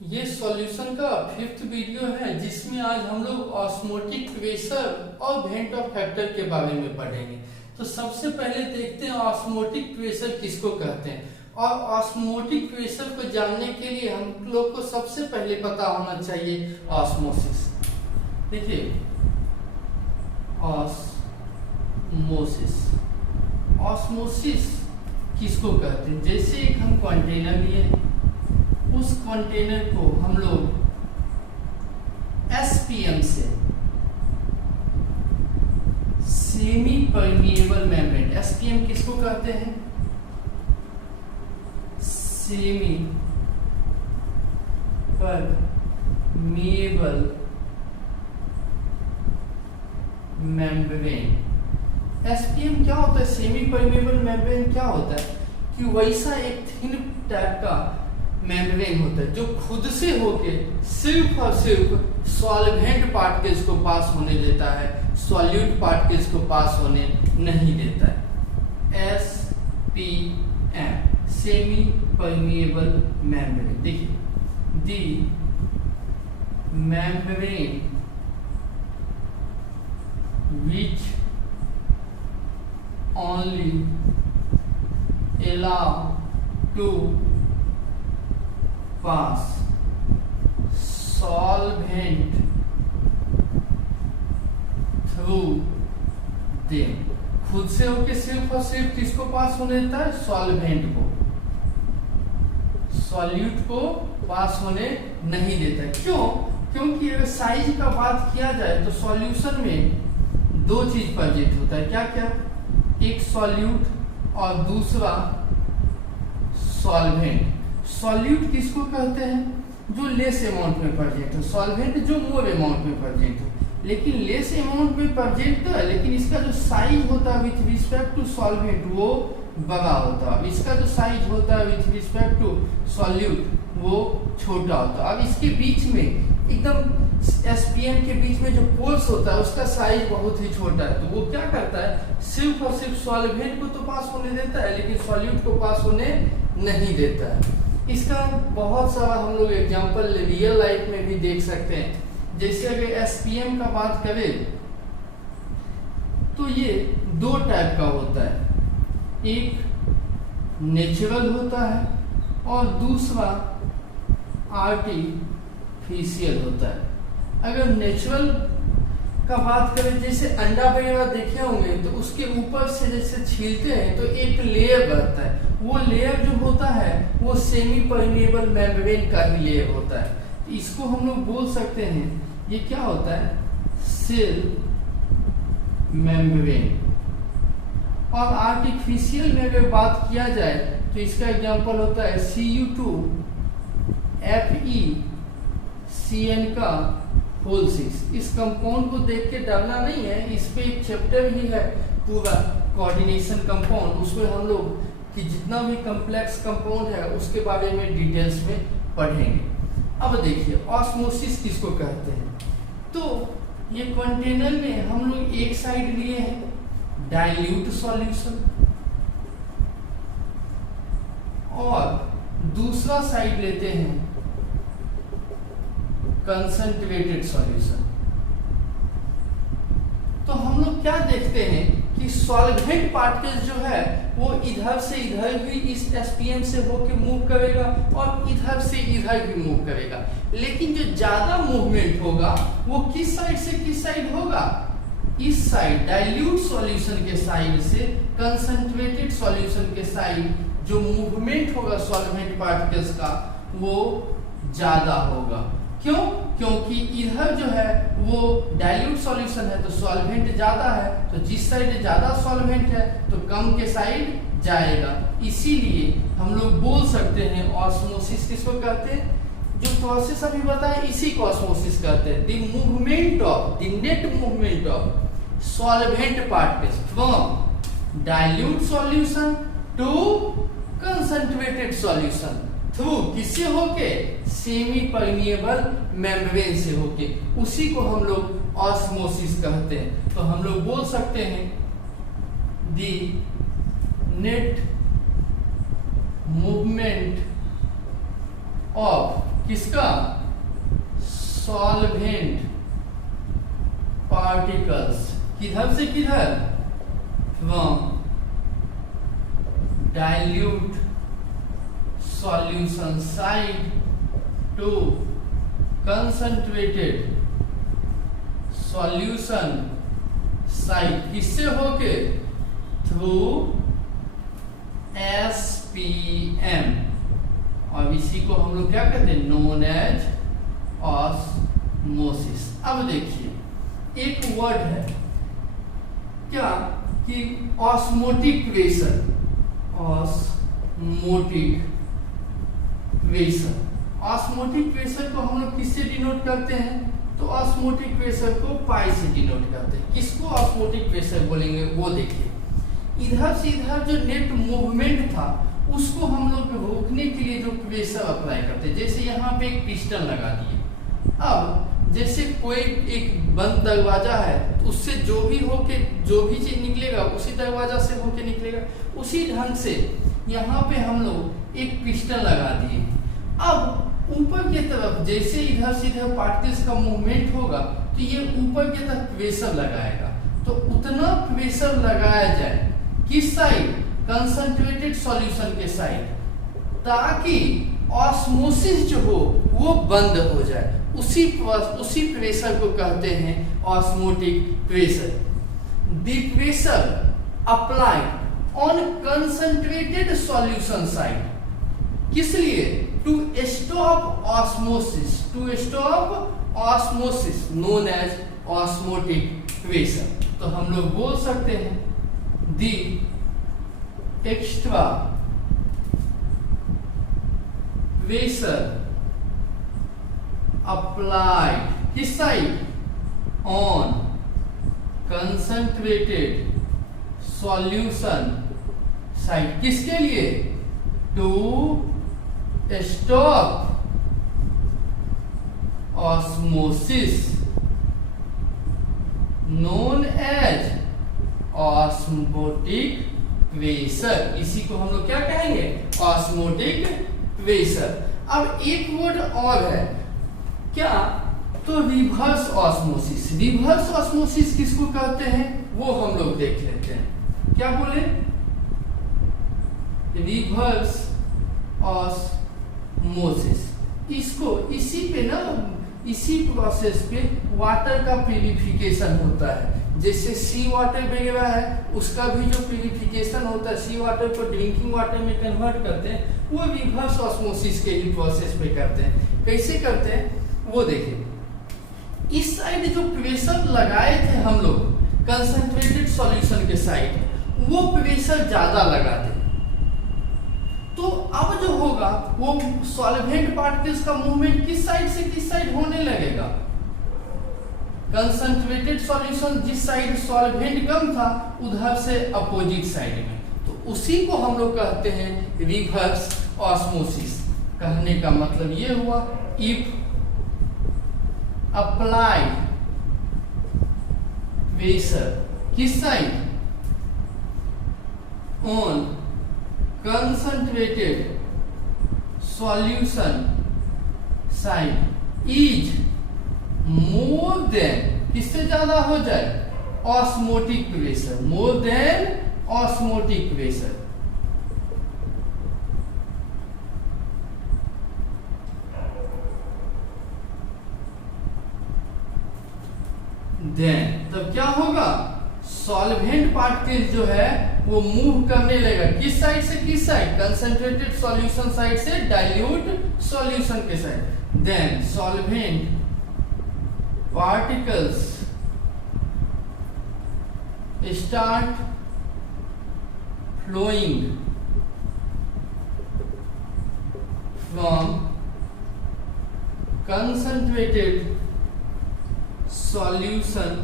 ये सॉल्यूशन का 5th video है जिसमें आज हम लोग ऑस्मोटिक प्रेशर और वेंट ऑफ फैक्टर के बारे में पढ़ेंगे। तो सबसे पहले देखते हैं ऑस्मोटिक प्रेशर किसको कहते हैं। और ऑस्मोटिक प्रेशर को जानने के लिए हम लोग को सबसे पहले पता होना चाहिए ऑस्मोसिस। देखिए ऑस्मोसिस किसको कहते हैं। जैसे एक हम कंटेनर लिए, उस कंटेनर को हम लोग एसपीएम से सेमी परमिएबल मेम्ब्रेन, एसपीएम किसको कहते हैं, सेमी परमिएबल मेम्ब्रेन। एसपीएम क्या होता है, सेमी परमिएबल मेम्ब्रेन क्या होता है कि वैसा एक थिन टाइप का मेम्ब्रेन होता है जो खुद से होके सिर्फ और सिर्फ सॉल्वेंट पार्टिकल्स को पास होने देता है, सॉल्यूट पार्टिकल्स को पास होने नहीं देता है। SPM semi permeable membrane. देखिए the membrane which only allow to pass solvent through them। खुद से होके सिर्फ और सिर्फ किसको पास होने देता है, सॉल्वेंट को, सॉल्यूट को पास होने नहीं देता है। क्यों? क्योंकि अगर साइज का बात किया जाए तो सॉल्यूशन में दो चीज प्रेजेंट होता है। क्या क्या? एक सॉल्यूट और दूसरा सॉल्वेंट। सॉल्यूट किसको कहते हैं, जो लेस अमाउंट में प्रेजेंट हो, सॉल्वेंट जो मोर अमाउंट में प्रेजेंट हो। लेकिन लेस अमाउंट में प्रेजेंट है, लेकिन इसका जो साइज होता है विथ रिस्पेक्ट टू सॉल्वेंट वो बड़ा होता है। इसका जो साइज होता है विथ रिस्पेक्ट टू सॉल्यूट वो छोटा होता है। अब इसके बीच में एकदम एसपीएम के बीच में जो पोर्स होता है उसका साइज बहुत ही छोटा है, तो वो क्या करता है, सिर्फ और सिर्फ सॉल्वेंट को तो पास होने देता है लेकिन सॉल्यूट को पास होने नहीं देता है। इसका बहुत सारा हम लोग एग्जांपल रियल लाइफ में भी देख सकते हैं। जैसे अगर एसपीएम का बात करें तो ये दो टाइप का होता है, एक नेचुरल होता है और दूसरा आर्टिफिशियल होता है। अगर नेचुरल का बात करें, जैसे अंडा वगैरह देखे होंगे तो उसके ऊपर से जैसे छीलते हैं तो एक लेयर रहता है, वो लेयर जो होता है वो सेमी परमिएबल मेम्ब्रेन का ही लेयर होता है। तो इसको हम लोग बोल सकते हैं ये क्या होता है, सेल मेम्ब्रेन। और आर्टिफिशियल में अगर बात किया जाए तो इसका एग्जांपल होता है Cu2FeCN का होल 6। इस कंपाउंड को देख के डरना नहीं है, इस पे एक चैप्टर ही है पूरा कोऑर्डिनेशन कंपाउंड, उसमें हम लोग कि जितना भी कॉम्प्लेक्स कंपाउंड है उसके बारे में डिटेल्स में पढ़ेंगे। अब देखिए ऑस्मोसिस किसको कहते हैं। तो ये कंटेनर में हम लोग एक साइड लिए हैं डाइल्यूट सॉल्यूशन और दूसरा साइड लेते हैं कंसंट्रेटेड सॉल्यूशन। तो हम लोग क्या देखते हैं कि सॉल्वेंट पार्टिकल्स जो है वो इधर से इधर भी इस एसपीएम से होके मूव करेगा और इधर से इधर भी मूव करेगा। लेकिन जो ज्यादा मूवमेंट होगा वो किस साइड से किस साइड होगा, इस साइड डाइल्यूट सॉल्यूशन के साइड से कंसंट्रेटेड सॉल्यूशन के साइड जो मूवमेंट होगा सॉल्वेंट पार्टिकल्स का वो ज्यादा होगा। क्यों? क्योंकि इधर जो है वो डाइल्यूट सॉल्यूशन है तो सॉल्वेंट ज्यादा है, तो जिस साइड ज्यादा सॉल्वेंट है तो कम के साइड जाएगा। इसीलिए हम लोग बोल सकते हैं ऑस्मोसिस किसको कहते हैं, जो प्रोसेस अभी बताया इसी को ऑस्मोसिस कहते हैं। The net movement of solvent particles from dilute solution to concentrated solution through किससे होके, सेमी परमिएबल मेम्ब्रेन से होके, उसी को हम लोग ऑस्मोसिस कहते हैं। तो हम लोग बोल सकते हैं दी नेट movement of किसका? सॉल्वेंट पार्टिकल्स किधर से किधर? From dilute solution side to concentrated solution side, किससे होके? थ्रू SPM, और इसी को हम लोग क्या कहते हैं? Known as osmosis. अब देखिए एक वर्ड है क्या कि osmotic pressure, osmotic pressure. Osmotic pressure को हम लोग किससे डिनोट करते हैं? तो ऑस्मोटिक प्रेशर को पाई से डिनोट करते हैं। किसको ऑस्मोटिक प्रेशर बोलेंगे वो देखिए। इधर से इधर जो नेट मूवमेंट था उसको हम लोग रोकने के लिए जो प्रेशर अप्लाई करते हैं, जैसे यहाँ पे एक पिस्टन लगा दिए। अब जैसे कोई एक बंद दरवाजा है तो उससे जो भी चीज निकलेगा उसी दरवाजा से होके निकलेगा। उसी ढंग से यहाँ पे हम लोग एक पिस्टन लगा दिए। अब ऊपर की तरफ जैसे इधर से इधर पार्टिकल्स का मूवमेंट होगा तो ये ऊपर की तरफ प्रेशर लगाएगा। तो उतना प्रेशर लगाया जाए किस साइड? कंसंट्रेटेड सॉल्यूशन के साइड, ताकि ऑस्मोसिस जो हो वो बंद हो जाए। उसी प्रेशर को कहते हैं osmotic pressure. The pressure applied on concentrated solution side, किस लिए? To stop osmosis known as osmotic pressure. तो हम लोग बोल सकते हैं द एक्स्ट्रा प्रेशर applied किस side? on concentrated solution side, किसके लिए? to stop osmosis known as osmotic pressure। इसी को हम लोग क्या कहेंगे? osmotic pressure। अब एक वर्ड और है क्या? तो रिवर्स ऑस्मोसिस। रिवर्स ऑस्मोसिस किसको कहते हैं वो हम लोग देख लेते हैं। क्या बोले? Reverse osmosis. इसको इसी प्रोसेस पे वाटर का प्यूरिफिकेशन होता है। जैसे सी वाटर वगैरह है उसका भी जो प्यूरिफिकेशन होता है, सी वाटर को ड्रिंकिंग वाटर में कन्वर्ट करते हैं, वो रिवर्स ऑस्मोसिस के ही प्रोसेस पे करते हैं। कैसे करते हैं वो देखिए। इस साइड जो प्रेशर लगाए थे हम लोग कंसंट्रेटेड सॉल्यूशन के साइड, वो प्रेशर ज्यादा लगाते, तो अब जो होगा वो सॉल्वेंट पार्टिकल्स का मूवमेंट किस साइड से किस साइड होने लगेगा? कंसंट्रेटेड सॉल्यूशन जिस साइड सॉल्वेंट कम था उधर से अपोजिट साइड में। तो उसी को हम लोग कहते हैं रिवर्स ऑस्मोसिस। कहने का मतलब ये हुआ, इफ अप्लाई प्रेशर किस side? On concentrated solution side is more than, किससे ज्यादा हो जाए? Osmotic pressure, more than osmotic pressure. Then तब क्या होगा? सॉल्वेंट पार्टिकल जो है वो मूव करने लगेगा किस साइड से किस साइड? कंसंट्रेटेड सॉल्यूशन साइड से डाइल्यूट सॉल्यूशन के side. Then solvent particles start flowing from concentrated solution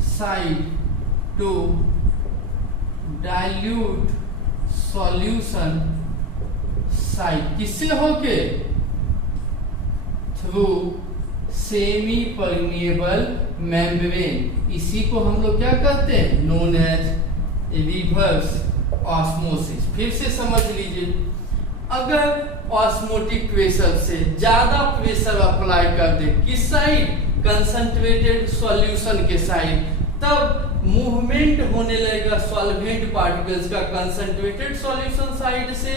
side to dilute solution side, किससे होके? Through semi permeable membrane. इसी को हम लोग क्या कहते हैं? Known as reverse osmosis. फिर से समझ लीजिए, अगर ऑस्मोटिक प्रेशर से ज्यादा प्रेशर अप्लाई कर दे, किस साइड, कंसंट्रेटेड सॉल्यूशन के साइड, तब मूवमेंट होने लगेगा सॉल्वेंट पार्टिकल्स का कंसंट्रेटेड सॉल्यूशन साइड से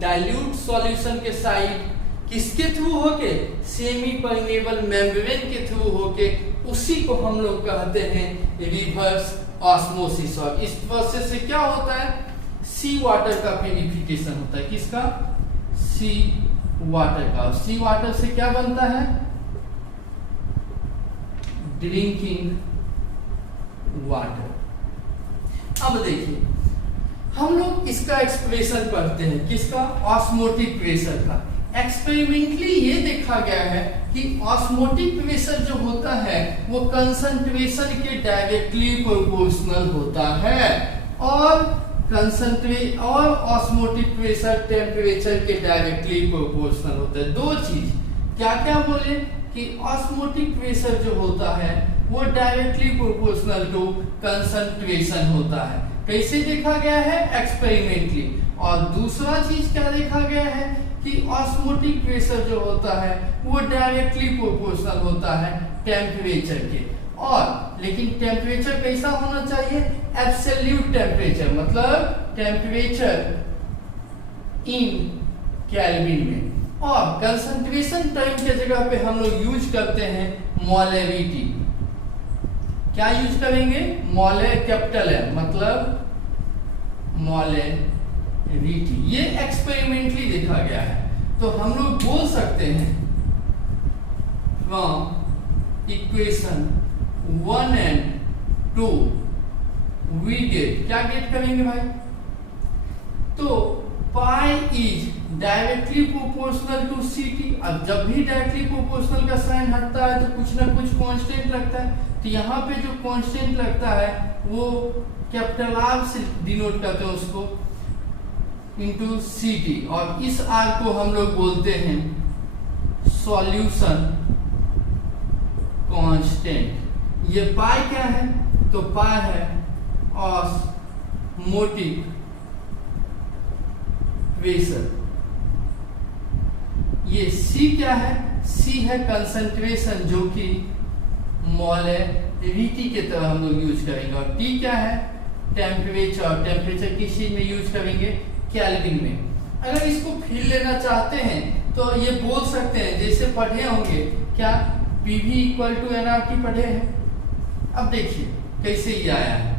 डाइल्यूट सॉल्यूशन के साइड, किसके थ्रू होके, सेमी परमेबल मेम्ब्रेन के थ्रू होके, उसी को हम लोग कहते हैं रिवर्स ऑस्मोसिस। और इस प्रोसेस से क्या होता है, सी वाटर का प्यूरिफिकेशन होता है, किसका, सी वाटर का। सी वाटर से क्या बनता है, ड्रिंकिंग वाटर। अब देखिए हम लोग इसका एक्सप्रेशन पढ़ते हैं, किसका, ऑस्मोटिक प्रेशर का। एक्सपेरिमेंटली ये देखा गया है कि ऑस्मोटिक प्रेशर जो होता है वो कंसंट्रेशन के डायरेक्टली प्रोपोर्शनल होता है, और ऑस्मोटिक प्रेशर टेम्परेचर के डायरेक्टली प्रोपोर्शनल होता है। दो चीज क्या क्या बोले कि ऑस्मोटिक प्रेशर जो होता है वो डायरेक्टली प्रोपोर्शनल टू कंसंट्रेशन होता है, कैसे देखा गया है, एक्सपेरिमेंटली। और दूसरा चीज क्या देखा गया है कि ऑस्मोटिक प्रेशर जो होता है वो डायरेक्टली प्रोपोर्शनल होता है टेम्परेचर के। और लेकिन टेम्परेचर कैसा होना चाहिए, एब्सोल्यूट टेम्परेचर, मतलब टेम्परेचर इन केल्विन में। और कंसंट्रेशन टर्म के जगह पे हम लोग यूज करते हैं मोलरिटी। क्या यूज करेंगे, मोले कैपिटल है, मतलब मोलरिटी। ये एक्सपेरिमेंटली देखा गया है। तो हम लोग बोल सकते हैं from equation 1 and 2 we get, क्या गेट करेंगे भाई, तो pi is directly proportional to ct। अब जब भी डायरेक्टली प्रोपोर्शनल का साइन हटता है तो कुछ ना कुछ कांस्टेंट लगता है, तो यहाँ पे जो कांस्टेंट लगता है वो कैपिटल आर से डिनोट करते हैं उसको, इंटू ct। और इस r को हम लोग बोलते हैं सॉल्यूशन कांस्टेंट। ये पाई क्या है, तो पाई है ऑस्मोटिक प्रेशर। ये C क्या है, C है कंसंट्रेशन जो कि मोलरिटी के तरह हम लोग यूज करेंगे। और T क्या है, टेम्परेचर। टेम्परेचर किस चीज में यूज करेंगे, केल्विन में। अगर इसको फिर लेना चाहते हैं तो ये बोल सकते हैं, जैसे पढ़े होंगे क्या, PV इक्वल टू nRT पढ़े हैं। अब देखिए कैसे ये आया है,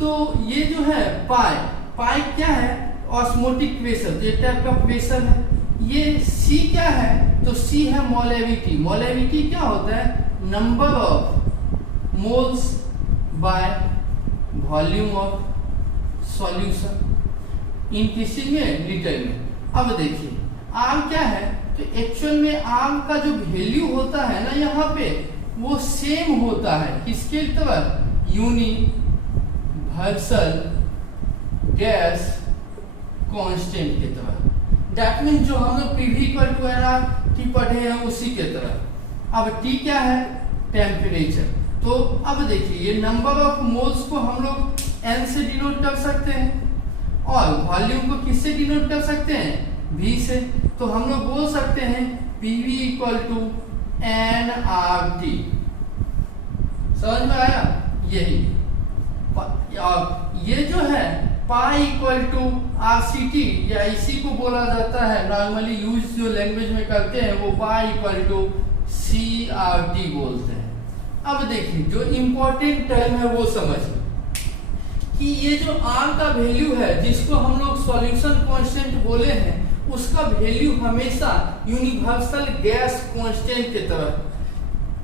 तो ये जो है पाई क्या है, ऑस्मोटिक प्रेशर, ये टाइप का प्रेशर है। ये C क्या है, तो C है मोलरिटी। मोलरिटी क्या होता है, number of moles by volume of solution in किसी में, लीटर में। अब देखिए R क्या है, तो एक्चुअल में R का जो वैल्यू होता है ना यहाँ पे वो सेम होता है किसके तरह, यूनिवर्सल गैस कांस्टेंट के तरह। दैट मींस जो हम लोग PV इक्वल टू nRT पढ़े हैं उसी के तरह। अब T क्या है, टेम्परेचर। तो अब देखिए ये नंबर ऑफ मोल्स को हम लोग N से डिनोट कर सकते हैं और वॉल्यूम को किससे डिनोट कर सकते हैं, V से। तो हम लोग बोल सकते हैं PV इक्वल टू nRT। समझ में आया, यही। और ये जो है पाई इक्वल टू RCT, या इसी को बोला जाता है नॉर्मली यूज जो लैंग्वेज में करते हैं वो पाई इक्वल टू CRT बोलते हैं। अब देखिए जो इंपॉर्टेंट टर्म है वो समझिए कि ये जो R का वैल्यू है जिसको हम लोग सॉल्यूशन कांस्टेंट बोले हैं, उसका वैल्यू हमेशा यूनिवर्सल गैस कांस्टेंट की तरह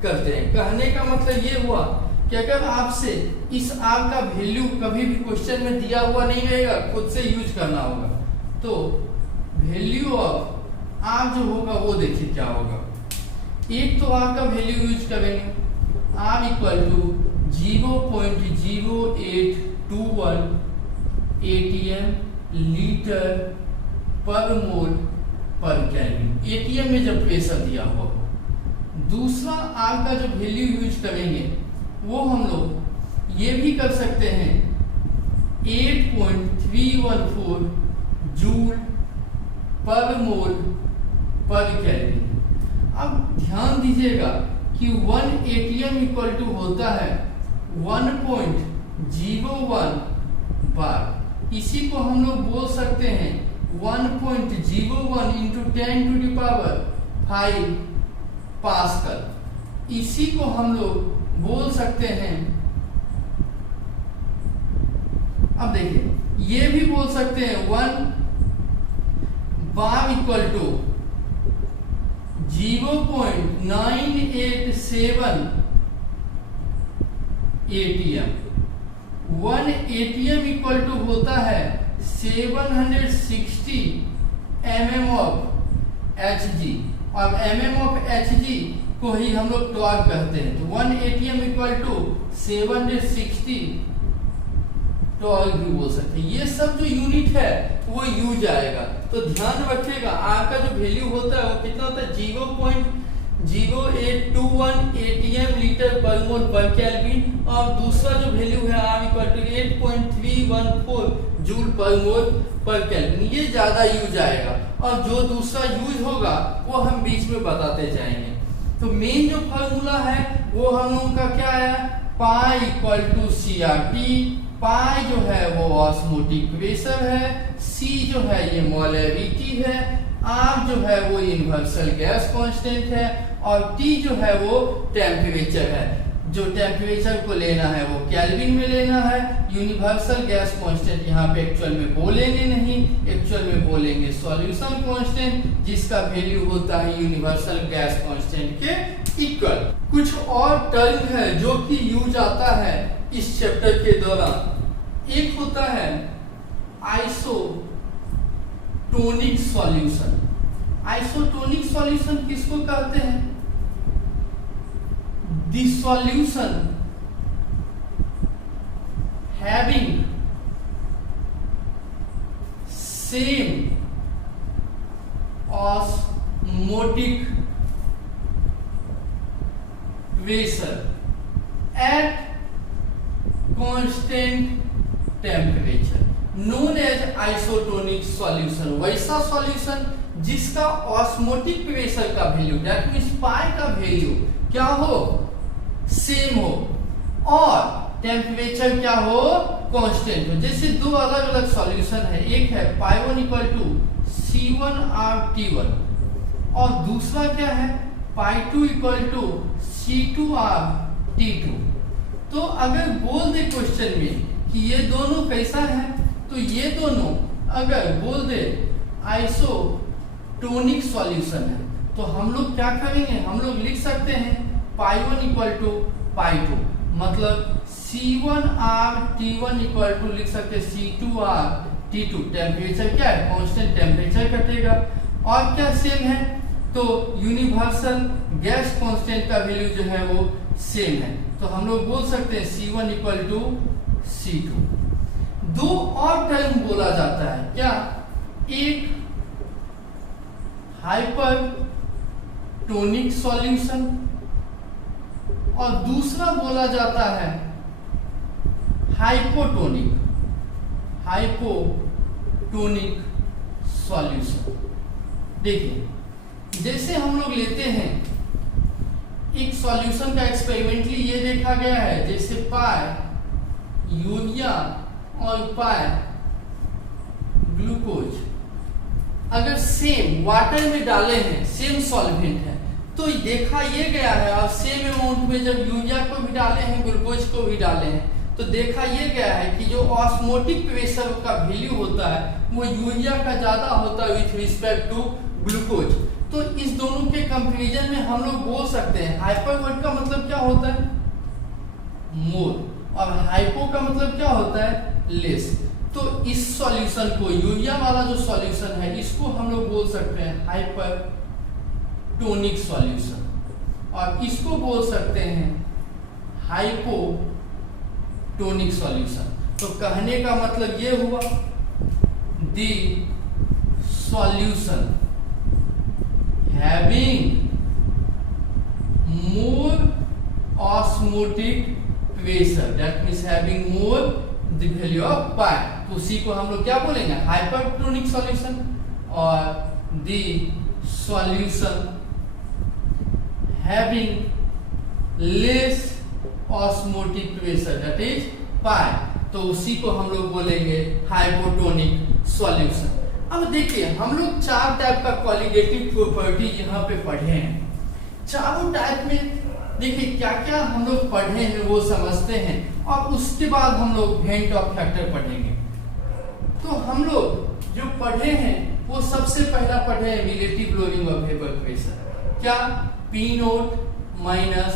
करते हैं। कहने का मतलब ये हुआ कि अगर आपसे इस R का वैल्यू कभी भी क्वेश्चन में दिया हुआ नहीं रहेगा, खुद से यूज करना होगा। तो वैल्यू ऑफ R जो होगा वो देखिए क्या होगा। एक तो R का वैल्यू यूज करेंगे, R equal to 0.0821 ATM litre per mole पर केल्विन, ATM में जब प्रेशर दिया हुआ। दूसरा R का जो वैल्यू यूज करेंगे वो हम लोग ये भी कर सकते हैं 8.314 जूल पर मोल पर केल्विन। अब ध्यान दीजिएगा कि 1 ATM इक्वल टू होता है 1.01 बार। इसी को हम लोग बोल सकते हैं 1.01 इंटू 10⁵ पास्कल। इसी को हम लोग बोल सकते हैं, अब देखिए ये भी बोल सकते हैं 1 बार equal to 0.987 ATM। 1 ATM equal to होता है 760 mm ऑफ Hg, और mm ऑफ Hg को ही हम लोग टॉर्क कहते हैं। तो 1 ATM इक्वल टू 760 टॉर्क भी बोल सकते हैं। ये सब जो यूनिट है वो यू जाएगा। तो ध्यान रखिएगा आर का जो वैल्यू होता है वो कितना होता है 0.0821 ATM लीटर पर मोल पर केल्विन, और दूसरा जो वैल्यू है आर इक्वल टू 8.314 जूल पर मोल पर केल्विन। ये ज्यादा यूज आएगा, और जो दूसरा यूज होगा वो हम बीच में बताते जाएंगे। तो मेन जो फॉर्मूला है वो हम लोगों का क्या है, पाई इक्वल टू CRT। पाई जो है वो ऑस्मोटिक प्रेशर है, सी जो है ये मोलैरिटी है, आर जो है वो यूनिवर्सल गैस कांस्टेंट है, और टी जो है वो टेम्परेचर है। जो टेम्परेचर को लेना है वो केल्विन में लेना है। यूनिवर्सल गैस कांस्टेंट यहाँ पे एक्चुअल में बोलेंगे नहीं, एक्चुअल में बोलेंगे सॉल्यूशन कांस्टेंट, जिसका वैल्यू होता है यूनिवर्सल गैस कांस्टेंट के इक्वल। कुछ और टर्म है जो कि यूज आता है इस चैप्टर के दौरान। एक होता है आइसोटोनिक सॉल्यूशन। आइसोटोनिक सॉल्यूशन किसको कहते हैं, the solution having same osmotic pressure at constant temperature known as isotonic solution. वैसा सॉल्यूशन जिसका ऑस्मोटिक प्रेशर का वैल्यू दैट मींस पाई का वैल्यू क्या हो, सेम हो, और टेम्परेचर क्या हो, कांस्टेंट हो। जैसे दो अलग अलग सॉल्यूशन है, एक है पाई1 इक्वल टू C1R_T1 और दूसरा क्या है पाई2 इक्वल टू C2R_T2। तो अगर बोल दे क्वेश्चन में कि ये दोनों कैसा है, तो ये दोनों अगर बोल दे आइसोटोनिक सॉल्यूशन है, तो हम लोग क्या करेंगे, हम लोग लिख सकते हैं पाई1 इक्वल टू पाई2, मतलब C1R_T1 इक्वल टू लिख सकते हैं C2R_T2। टेम्परेचर क्या है, कांस्टेंट टेम्परेचर कटेगा, और क्या सेम है, तो यूनिवर्सल गैस कांस्टेंट का वैल्यू जो है वो सेम है। तो हम लोग बोल सकते हैं C1 इक्वल टू C2। दो और टर्म बोला जाता है क्या, एक हाइपरटोनिक सॉल्यूशन और दूसरा बोला जाता है हाइपोटोनिक सॉल्यूशन। देखिए जैसे हम लोग लेते हैं एक सॉल्यूशन का एक्सपेरिमेंटली ये देखा गया है, जैसे पाई यूरिया और पाई ग्लूकोज अगर सेम वाटर में डाले हैं, सेम सॉल्वेंट है, तो देखा ये गया है, और सेम अमाउंट में जब यूरिया को भी डाले हैं ग्लूकोज को भी डाले हैं, तो देखा ये गया है कि जो ऑस्मोटिक प्रेशर का वैल्यू होता है वो यूरिया का ज्यादा होता है विथ रिस्पेक्ट टू ग्लूकोज। तो इस दोनों के कंपैरिजन में हम लोग बोल सकते हैं हाइपर वर्ड का मतलब क्या होता है, मोर, और हाइपो का मतलब क्या होता है, लेस। तो इस सॉल्यूशन को, यूरिया वाला जो सॉल्यूशन है, इसको हम लोग बोल सकते हैं हाइपरटोनिक सॉल्यूशन, और इसको बोल सकते हैं हाइपोटोनिक सॉल्यूशन। तो कहने का मतलब ये हुआ the solution having more osmotic pressure, that means having more the value of pi, तो उसी को हम लोग क्या बोलेंगे हाइपरटोनिक सॉल्यूशन, और the solution having less osmotic pressure, that is pi, तो उसी को हम लोग बोलेंगे हाइपोटोनिक सॉल्यूशन। अब देखिए हम लोग चार टाइप का कॉलिगेटिव प्रॉपर्टी यहाँ पे पढ़े हैं। चारों टाइप में देखिए क्या क्या हम लोग पढ़े हैं वो समझते हैं, और उसके बाद हम लोग वेंट ऑफ फैक्टर पढ़ेंगे। तो हम लोग जो पढ़े हैं वो सबसे पहला पढ़े हैं relative loading of vapour pressure. क्या? P nought minus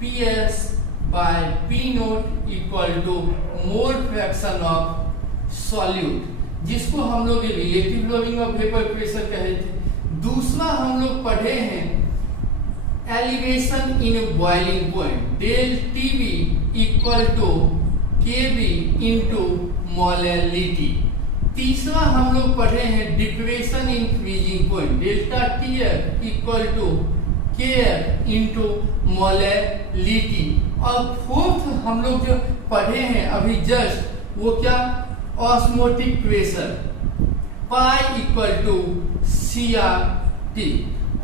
P S by P nought equal to mole fraction of solute, जिसको हम लोग relative loading of vapour pressure कहे थे। दूसरा हम लोग पढ़े हैं elevation in boiling point, del TB equal to KB into molality. तीसरा हम लोग पढ़े हैं depression in freezing point, delta TF equal to KF into molality. और फोर्थ हम लोग जो पढ़े हैं अभी जस्ट वो क्या? Osmotic pressure, pi equal to CRT।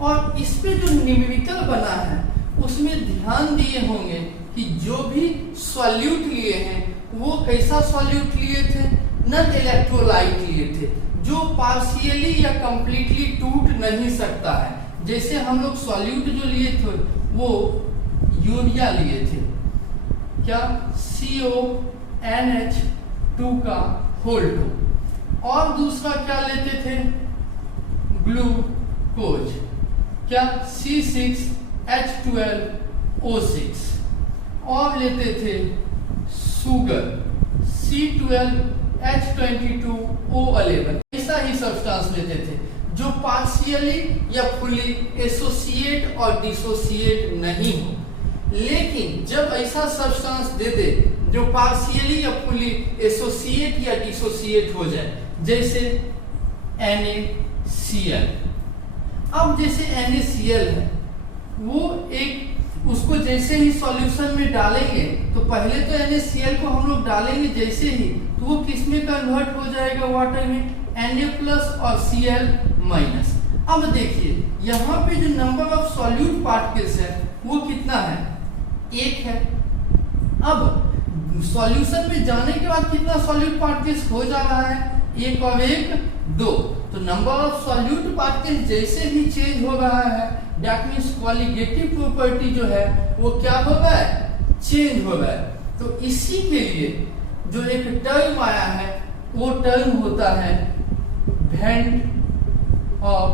और इस पे जो न्यूमेरिकल बना है उसमें ध्यान दिए होंगे कि जो भी सॉल्यूट लिए हैं वो कैसा सॉल्यूट लिए थे? नॉन इलेक्ट्रोलाइट लिए थे, जो पार्शियली या कंप्लीटली टूट नहीं सकता है। जैसे हम लोग सॉल्यूट जो लिए थे वो यूरिया लिए थे, क्या? CONH2 का होल 2। और दूसरा क्या लेते थे? ग्लूकोज, क्या? C6H12O6। और लेते थे शुगर, C12H22O11। ऐसा ही सब्सटेंस लेते थे जो पार्शियली या फुली एसोसिएट और डिसोसिएट नहीं हो। लेकिन जब ऐसा सब्सटेंस दे दे जो पार्शियली या फुली एसोसिएट या डिसोसिएट हो जाए, जैसे NaCl। अब जैसे NaCl है वो एक, उसको जैसे ही सॉल्यूशन में डालेंगे तो पहले तो NaCl को हम लोग डालेंगे जैसे ही, तो वो किस में कन्वर्ट हो जाएगा? वाटर में, Na प्लस और Cl माइनस। अब देखिए यहाँ पे जो नंबर ऑफ सॉल्यूट पार्टिकल्स है वो कितना है? 1 है। अब सॉल्यूशन में जाने के बाद कितना सॉल्यूट पार्टिकल्स हो जा रहा है? 1 और 1 2। तो नंबर ऑफ सॉल्यूट पार्टिकल्स जैसे ही चेंज हो रहा है, दैट मींस कॉलिगेटिव प्रॉपर्टी जो है वो क्या हो रहा है? चेंज हो रहा है। तो इसी के लिए जो एक टर्म आया है वो टर्म होता है वेंट ऑफ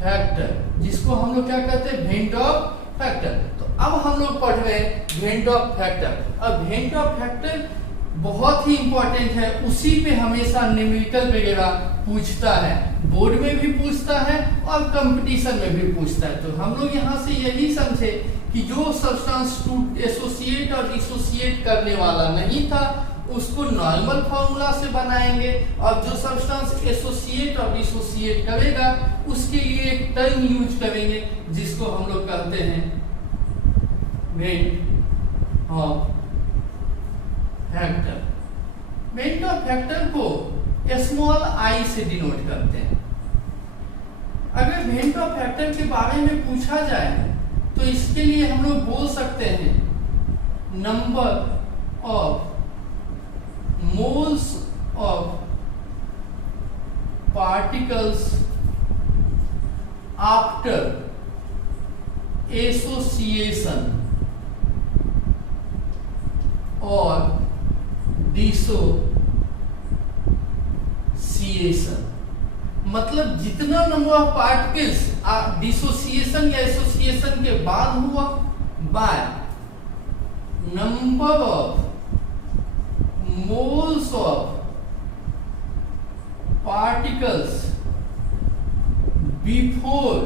फैक्टर, जिसको हम लोग क्या कहते हैं? Van't Hoff factor. तो अब हम लोग पढ़ रहे हैं वेंट ऑफ फैक्टर। अब वेंट ऑफ फैक्टर बहुत ही इंपॉर्टेंट है, उसी पे हमेशा न्यूमेरिकल वगैरह पूछता है, बोर्ड में भी पूछता है और कंपटीशन में भी पूछता है। तो हम लोग यहाँ से यही समझे कि जो सब्सटेंस एसोसिएट और डिसोसिएट करने वाला नहीं था उसको नॉर्मल फॉर्मूला से बनाएंगे, और जो सब्सटेंस एसोसिएट और डिसोसिएट करेगा उसके लिए एक टर्म यूज करेंगे जिसको हम लोग कहते हैं van't Hoff factor. Went Hoff factor को स्मॉल आई से डिनोट करते हैं। अगर वेंट ऑफ फैक्टर के बारे में पूछा जाए तो इसके लिए हम लोग बोल सकते हैं number of moles of particles after association or dissociation। मतलब जितना नंबर ऑफ पार्टिकल्स डिसोसिएशन या एसोसिएशन के बाद हुआ by number of moles of particles before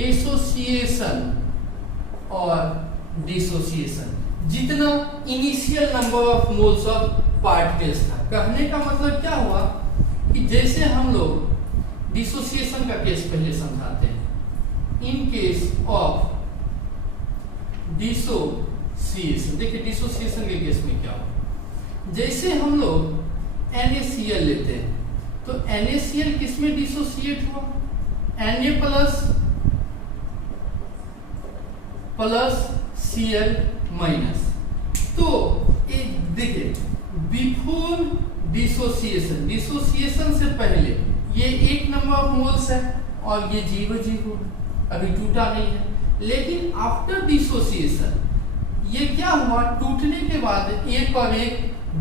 association और dissociation, जितना initial number of moles of particles था। कहने का मतलब क्या हुआ कि जैसे हम लोग डिसोसिएशन का केस पहले समझाते हैं। इन केस ऑफ डिसोसिएशन, देखिए डिसोसिएशन के केस में क्या हुआ, जैसे हम लोग NaCl लेते हैं तो NaCl किस में डिसोसिएट हुआ? Na plus Cl minus. तो देखिए बिफोर डिसोसिएशन से पहले ये 1 नंबर ऑफ मोल्स है और ये 0 अभी टूटा नहीं है, लेकिन आफ्टर डिसोसिएशन ये क्या हुआ, टूटने के बाद 1 और 1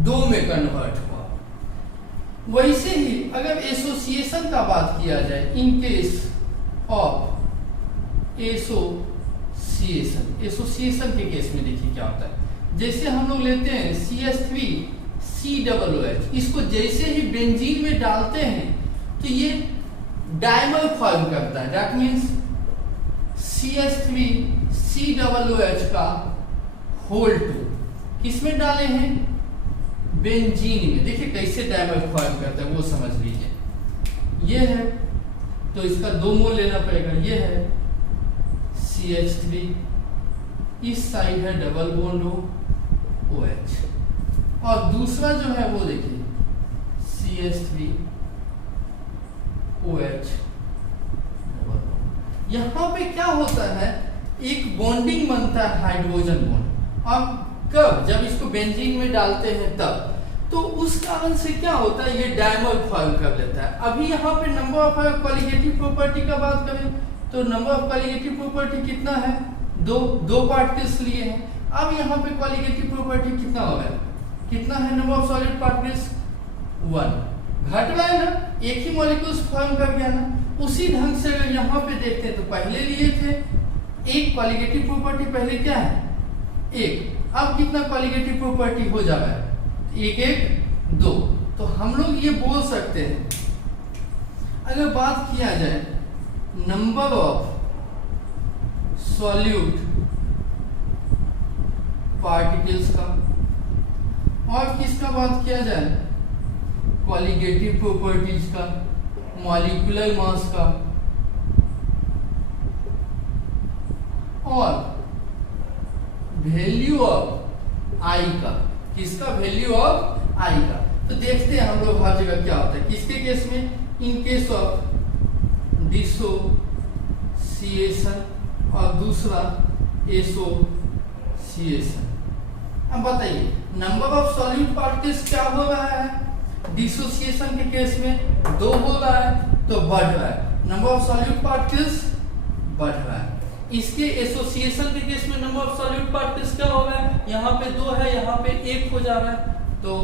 2 में कन्वर्ट हुआ। वैसे ही अगर एसोसिएशन का बात किया जाए, इन केस ऑफ एसोसिएशन के केस में देखिए क्या होता है। जैसे हम लोग लेते हैं CH3COOH, इसको जैसे ही बेंजीन में डालते हैं तो ये डायमर फॉर्म करता है। दैट मीन्स CH3COOH का होल 2 किस में डाले हैं? बेंजीन में। देखिए कैसे डायमर फॉर्म करता है वो समझ लीजिए। ये है तो इसका 2 मोल लेना पड़ेगा। ये है CH3, इस साइड है डबल बॉन्ड OH, और दूसरा जो है वो देखिए CH3OH। यहां पे क्या होता है, एक बॉन्डिंग बनता है हाइड्रोजन बॉन्ड। अब कब? जब इसको बेंजीन में डालते हैं तब। तो उस कारण से क्या होता है, ये डायमर फॉर्म कर लेता है। अभी यहाँ पे नंबर ऑफ कॉलिगेटिव प्रॉपर्टी का बात करें तो नंबर ऑफ कॉलिगेटिव प्रॉपर्टी कितना है? 2 पार्टिकल्स लिए हैं। अब यहाँ पे कॉलिगेटिव प्रॉपर्टी कितना हो गया? कितना है नंबर ऑफ सॉलिड पार्टिकल्स? 1। घट रहा है ना, एक ही मॉलिक्यूल्स फॉर्म कर गया ना। उसी ढंग से अगर यहाँ पे देखते हैं तो पहले लिए थे एक कॉलिगेटिव प्रॉपर्टी, पहले क्या है? 1। अब कितना कॉलिगेटिव प्रॉपर्टी हो जा रहा है? 1 1 2। तो हम लोग ये बोल सकते हैं, अगर बात किया जाए नंबर ऑफ सॉल्यूट पार्टिकल्स का और किसका बात किया जाए, कॉलिगेटिव प्रॉपर्टीज का, मॉलिक्यूलर मास का और वैल्यू ऑफ आई का। किसका? वैल्यू ऑफ आई का। तो देखते हैं हम लोग हर जगह क्या होता है। किसके केस में? इन केस ऑफ डिसोसिएशन और दूसरा एसोसिएशन। अब बताइए नंबर ऑफ सॉल्यूट पार्टिकल्स क्या हो रहा है? डिसोसिएशन के केस में 2 हो रहा है तो बढ़ रहा है, नंबर ऑफ सॉल्यूट पार्टिकल्स बढ़ रहा है। इसके एसोसिएशन के केस में नंबर ऑफ सॉल्यूट पार्टिकल्स क्या हो रहा है? यहाँ पे 2 है, यहाँ पे 1 हो जा रहा है तो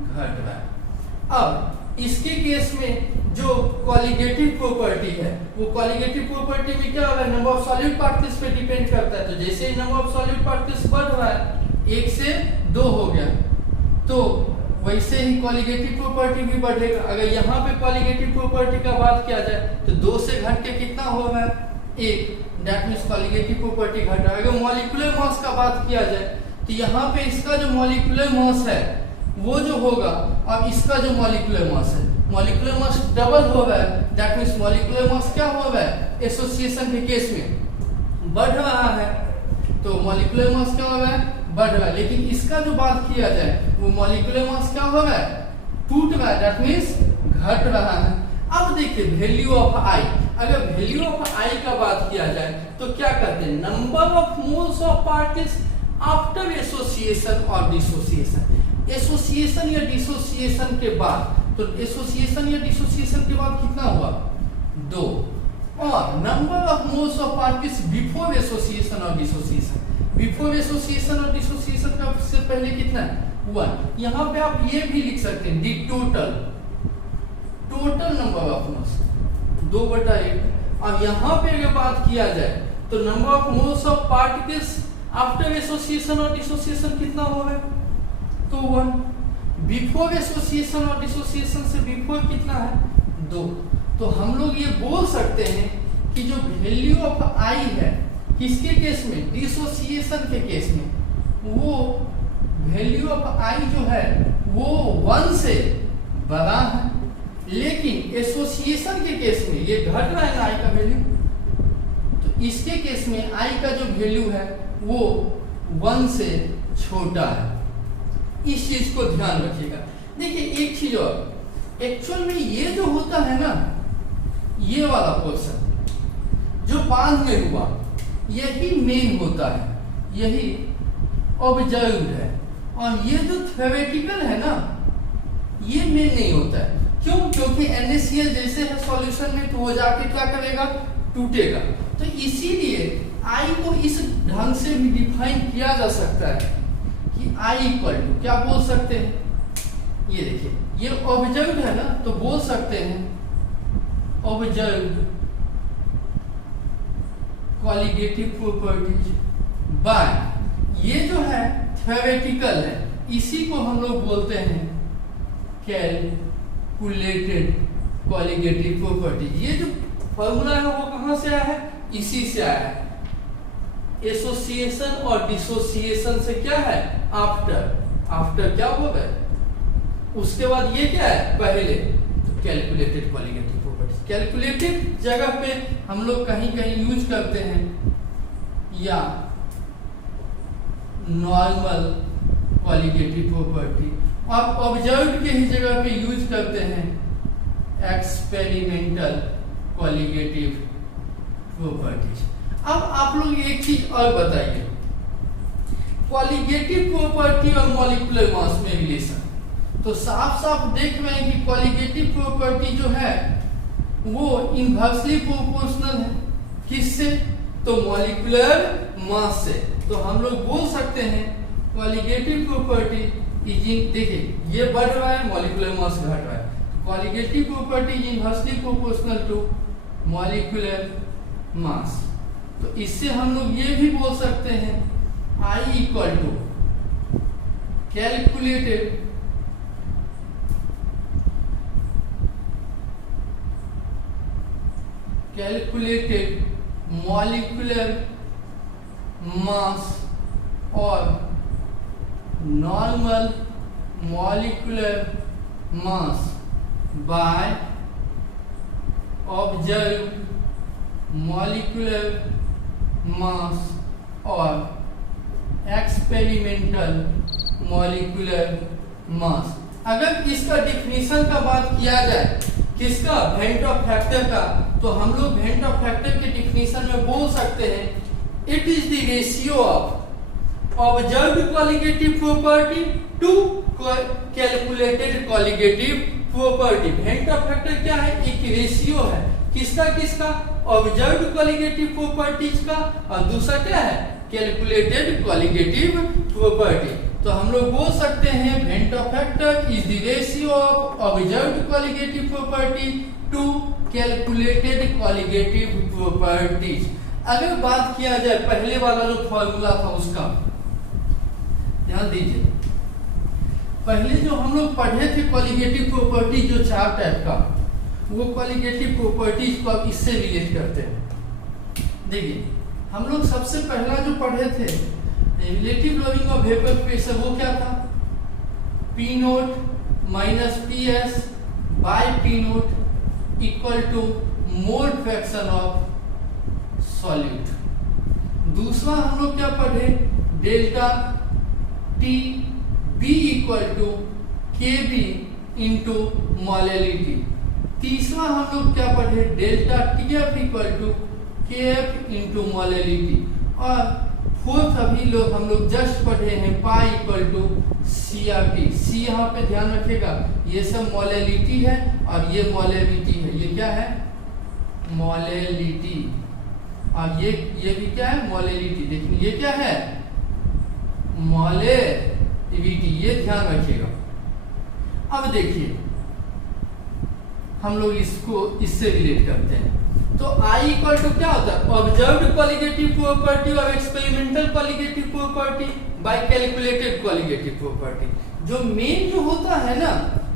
घट रहा है। अब इसके केस में जो कॉलिगेटिव प्रॉपर्टी है, वो कॉलिगेटिव प्रॉपर्टी में क्या हो रहा है? नंबर ऑफ सॉल्यूट पार्टिकल्स पे डिपेंड करता है। तो जैसे ही नंबर ऑफ सॉल्यूट पार्टिकल्स बढ़ रहा है, 1 से 2 हो गया, तो वैसे ही कॉलिगेटिव प्रॉपर्टी भी बढ़ेगा। अगर यहाँ पे कॉलिगेटिव प्रॉपर्टी का बात किया जाए तो 2 से घट के कितना हो रहा है? 1। दैट मीन्स कॉलिगेटिव प्रॉपर्टी घट रहा है। अगर मॉलिक्यूलर मास का बात किया जाए तो यहाँ पे इसका जो मॉलिक्यूलर मास है वो जो होगा, और इसका जो मॉलिक्यूलर मास है, मॉलिक्यूलर मास डबल हो रहा है। दैट मीन्स मॉलिक्यूलर मास क्या हो रहा है? एसोसिएशन के केस में बढ़ रहा है, तो मॉलिक्यूलर मास क्या हो रहा है? बढ़ रहा है। लेकिन इसका जो बात किया जाए वो मॉलिक्यूलर मास क्या हो रहा है? टूट रहा है। दैट मीन्स घट रहा है। अब देखिए वैल्यू ऑफ आई। अगर वैल्यू ऑफ आई का बात किया जाए तो क्या करते हैं? Number of moles of particles after association और डिसोसिएशन। एसोसिएशन या डिसोसिएशन के बाद, तो एसोसिएशन या डिसोसिएशन के बाद कितना हुआ? 2। और number of moles of particles before association और डिसोसिएशन। बिफोर एसोसिएशन और डिसोसिएशन का से पहले कितना है? 1। यहाँ पे आप ये भी लिख सकते हैं दी टोटल नंबर ऑफ मोल्स 2/8। और यहाँ पे अगर बात किया जाए तो number of moles of particles after association और डिसोसिएशन कितना हो रहा है? तो 1। बिफोर एसोसिएशन और डिसोसिएशन से बिफोर कितना है? 2। तो हम लोग ये बोल सकते हैं कि जो वैल्यू ऑफ आई है किसके केस में? डिसोसिएशन के केस में, वो वैल्यू ऑफ आई जो है वो 1 से बड़ा है। लेकिन एसोसिएशन के केस में ये घट रहा है ना आई का वैल्यू, तो इसके केस में आई का जो वैल्यू है वो 1 से छोटा है। इस चीज को ध्यान रखिएगा। देखिए एक चीज और, एक्चुअल में ये जो होता है ना, ये वाला पोर्शन जो बाद में हुआ, यही मेन होता है, यही ऑब्जर्व्ड है। और ये जो थ्योरेटिकल है ना, ये मेन नहीं होता है। क्यों? क्योंकि NaCl जैसे है सॉल्यूशन में, तो वो जाके क्या करेगा, टूटेगा। तो इसीलिए I को इस ढंग से भी डिफाइन किया जा सकता है कि I इक्वल टू क्या बोल सकते हैं, ये देखिए, ये ऑब्जर्व्ड है ना, तो बोल सकते हैं ऑब्जर्व्ड क्वालिटेटिव प्रॉपर्टीज बाय, ये जो है थ्योरेटिकल है, इसी को हम लोग बोलते हैं कैलकुलेटेड क्वालिटेटिव प्रॉपर्टीज। ये जो फॉर्मूला है वो कहां से आया है, इसी से आया है। एसोसिएशन और डिसोसिएशन से क्या है, आफ्टर क्या हो गए, उसके बाद ये क्या है, पहले। तो कैलकुलेटेड क्वालिटेटिव प्रॉपर्टीज, कैलकुलेटेड जगह पे हम लोग कहीं कहीं यूज करते हैं, या नॉर्मल क्वालिटेटिव प्रॉपर्टी, और ऑब्जर्व्ड के ही जगह पे यूज करते हैं एक्सपेरिमेंटल क्वालिटेटिव प्रॉपर्टीज। अब आप लोग एक चीज और बताइए, क्वालिटेटिव प्रॉपर्टी और मॉलिक्यूलर मास में रिलेशन। तो साफ साफ देख रहे हैं कि क्वालिटेटिव प्रॉपर्टी जो है वो इनवर्सली प्रोपोर्शनल है, किससे, तो मॉलिक्यूलर मास से। तो हम लोग बोल सकते हैं क्वालिटेटिव प्रॉपर्टी इज, देखिए ये बढ़ रहा है, मॉलिक्यूलर मास घट रहा है, qualitative property is inversely proportional to molecular mass. तो इससे हम लोग ये भी बोल सकते हैं I equal to calculated molecular mass और normal molecular mass by observed molecular mass और एक्सपेरिमेंटल मॉलिक्यूलर मास। अगर इसका डिफिनीशन का बात किया जाए, किसका, वेंट ऑफ फैक्टर का, तो हम लोग वेंट ऑफ फैक्टर के डिफिनीशन में बोल सकते हैं it is the ratio of observed qualitative property to calculated qualitative property. Van't Hoff factor क्या है, एक रेशियो है, किसका किसका, ऑब्जर्व्ड क्वालिटेटिव प्रॉपर्टीज का, और दूसरा क्या है, कैलकुलेटेड क्वालिटेटिव प्रॉपर्टी। तो हम लोग बोल सकते हैं van't Hoff factor is the ratio of observed qualitative property to calculated qualitative properties. अगर बात किया जाए पहले वाला जो फॉर्मूला था उसका, ध्यान दीजिए, पहले जो हम लोग पढ़े थे क्वालिटेटिव प्रॉपर्टी जो 4 टाइप का, वो क्वालिटेटिव प्रॉपर्टीज को अब इससे रिलेट करते हैं। देखिए हम लोग सबसे पहला जो पढ़े थे relative loading of vapour pressure, वो क्या था, P nought minus PS by P nought equal to mole fraction of solute. दूसरा हम लोग क्या पढ़े, delta T B equal to KB into molality. तीसरा हम लोग क्या पढ़े, delta TF equal to KF into molality. और फोर्थ अभी लोग हम लोग जस्ट पढ़े हैं pi equal to CRT। C यहाँ पे ध्यान रखेगा, ये सब मोलेलिटी है और ये मोलेलिटी है, ये क्या है, मोलेलिटी, और ये भी क्या है, मोलेलिटी। देखिए ये क्या है, मोलेलिटी, ये ध्यान रखिएगा। अब देखिए हम लोग इसको इससे रिलेट करते हैं। तो I इक्वल टू क्या होता है, ऑब्जर्व्ड क्वालिटेटिव प्रॉपर्टी और experimental qualitative property bye calculated qualitative property. जो मेन जो होता है ना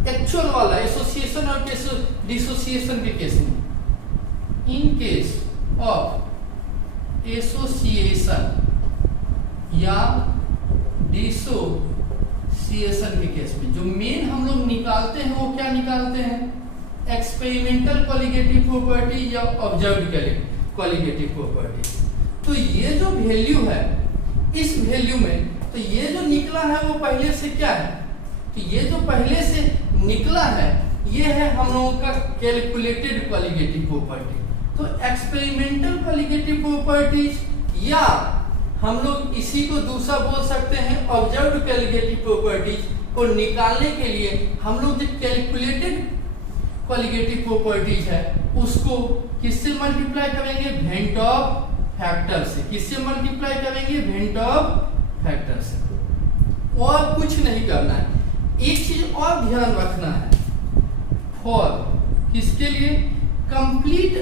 एक्चुअल वाला, एसोसिएशन और डिसोसिएशन के केस में, इन केस ऑफ एसोसिएशन या डिसोसिएशन के केस में जो मेन हम लोग निकालते हैं वो क्या निकालते हैं, एक्सपेरिमेंटल क्वालिटेटिव प्रॉपर्टी या ऑब्जर्व्ड क्वालिटेटिव प्रॉपर्टी। तो ये जो वैल्यू है, इस वैल्यू में तो ये जो निकला है वो पहले से क्या है, तो ये जो पहले से निकला है ये है हम लोगों का कैलकुलेटेड कॉलिगेटिव प्रॉपर्टी। तो एक्सपेरिमेंटल कॉलिगेटिव प्रॉपर्टीज, या हम लोग इसी को दूसरा बोल सकते हैं ऑब्जर्व्ड कॉलिगेटिव प्रॉपर्टीज को निकालने के लिए हम लोग जो कैलकुलेटेड कॉलिगेटिव प्रॉपर्टीज है उसको किससे मल्टीप्लाई करेंगे, वेंट ऑफ फैक्टर से। किससे मल्टीप्लाई करेंगे, वेंट ऑफ फैक्टर से। और कुछ नहीं करना है। एक चीज और ध्यान रखना है, फॉर किसके लिए, कंप्लीट,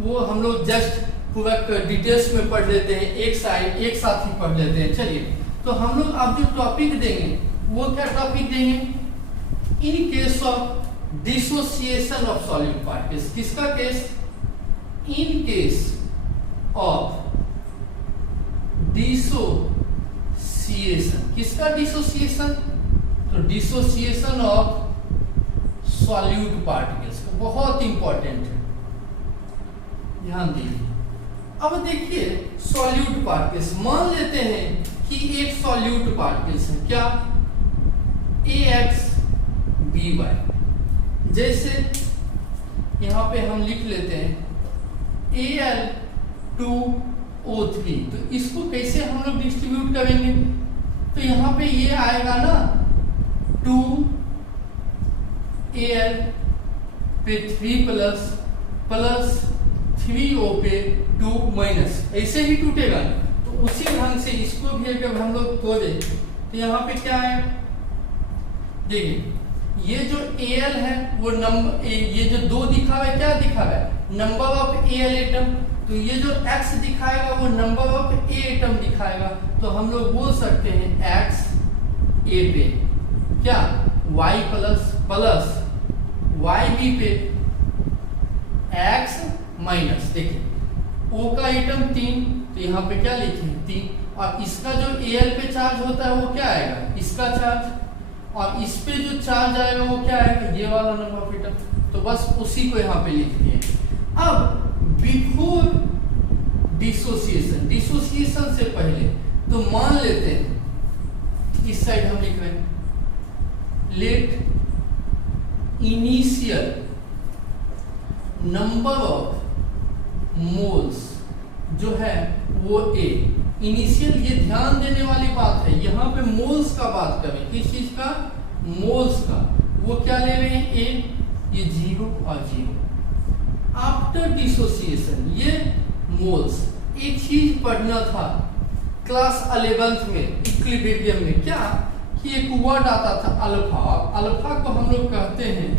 वो हम लोग जस्ट पूरा डिटेल्स में पढ़ लेते हैं, एक साथ ही पढ़ लेते हैं। चलिए, तो हम लोग अब जो टॉपिक देंगे वो क्या टॉपिक देंगे, in case of dissociation of solid particles. किसका case, in case of dissociation. किसका डिसोसिएशन, तो डिसोसिएशन ऑफ सॉल्यूट पार्टिकल्स। बहुत इंपॉर्टेंट है, ध्यान दीजिए। अब देखिए सॉल्यूट पार्टिकल्स, मान लेते हैं कि एक सॉल्यूट पार्टिकल्स है, क्या, AX/BY। जैसे यहां पे हम लिख लेते हैं Al2O3। तो इसको कैसे हम लोग डिस्ट्रीब्यूट करेंगे, तो यहां पे ये आएगा ना 2Al पे 3 प्लस 3O पे 2 माइनस, ऐसे ही टूटेगा। तो उसी ढंग से इसको भी अगर हम लोग तोड़े तो यहाँ पे क्या है, देखिए ये जो Al है वो नंबर, ये जो 2 दिखा हुआ है क्या दिखा रहा है, नंबर ऑफ Al एटम। तो ये जो X दिखाएगा वो नंबर ऑफ A एटम दिखाएगा। तो हम लोग बोल सकते हैं X A पे क्या, Y प्लस YB पे X माइनस। देखिए O का एटम 3, तो यहाँ पे क्या लिखे 3, और इसका जो Al पे चार्ज होता है वो क्या आएगा, इसका चार्ज, और इस पे जो चार्ज आएगा वो क्या आएगा, ये वाला नंबर ऑफ एटम। तो बस उसी को यहाँ पे लिख दिए। अब बिफोर डिसोसिएशन, डिसोसिएशन से पहले, तो मान लेते हैं इस साइड हम लिख रहे हैं, let initial number of moles जो है वो A। इनिशियल, ये ध्यान देने वाली बात है, यहाँ पे मोल्स का बात करें, किस चीज का, मोल्स का। वो क्या ले रहे हैं A, ये 0 और 0। आफ्टर डिसोसिएशन ये मोल्स, एक चीज पढ़ना था क्लास 11th में इक्विलिब्रियम में, क्या कि एक वर्ड आता था अल्फा। अल्फा को हम लोग कहते हैं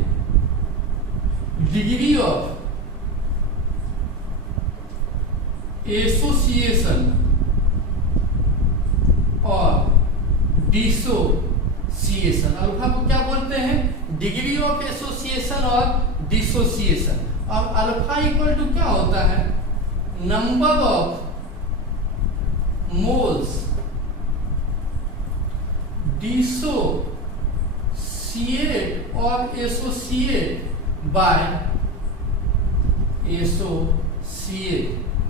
डिग्री ऑफ एसोसिएशन और डिसोसिएशन। अल्फा को क्या बोलते हैं, डिग्री ऑफ एसोसिएशन और डिसोसिएशन। और अल्फा इक्वल टू क्या होता है, नंबर ऑफ मोल्स डिसोसिएट और associate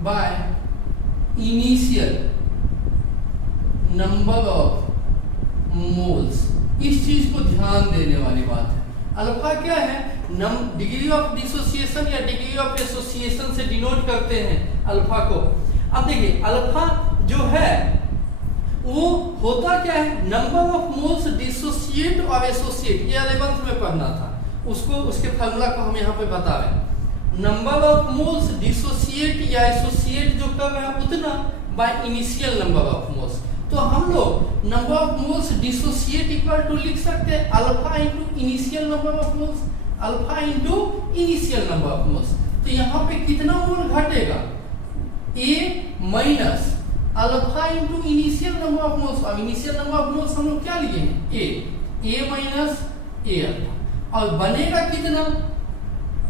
bye initial number of moles. इस चीज को ध्यान देने वाली बात है। अल्फा क्या है, डिग्री ऑफ डिसोसिएशन या डिग्री ऑफ एसोसिएशन से डिनोट करते हैं अल्फा को। अब देखिए अल्फा जो है वो होता क्या है, नंबर ऑफ मोल्स डिसोसिएट और एसोसिएट। ये 11th में पढ़ना था, उसको उसके फार्मूला को हम यहाँ पे बता रहे हैं। नंबर ऑफ मोल्स डिसोसिएट या एसोसिएट जो कर रहे हैं उतना by initial number of moles. तो हम लोग number of moles dissociate equal to लिख सकते हैं alpha into initial number of moles, alpha into initial number of moles. तो यहाँ पे कितना मोल घटेगा, A minus alpha into initial number of moles. और इनिशियल नंबर ऑफ मोल्स हम लोग क्या लिए हैं, A माइनस A अल्फा। और बनेगा कितना,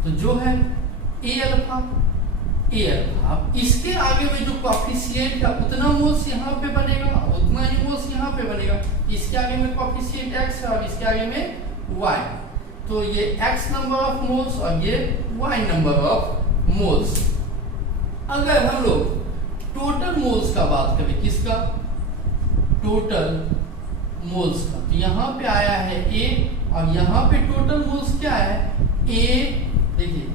तो जो है A अल्फा। अब इसके आगे में जो कॉफिशिएंट का उतना मोल्स यहाँ पे बनेगा, उतना ही मोल्स यहाँ पे बनेगा। इसके आगे में कॉफिशिएंट x है और इसके आगे में y। तो ये x नंबर ऑफ मोल्स और ये y नंबर ऑफ मोल्स। अगर हम लोग टोटल मोल्स का बात करें, किसका, टोटल मोल्स का, तो यहाँ पे आया है A और यहाँ पे टोटल मोल्स क्या है, ए, देखिए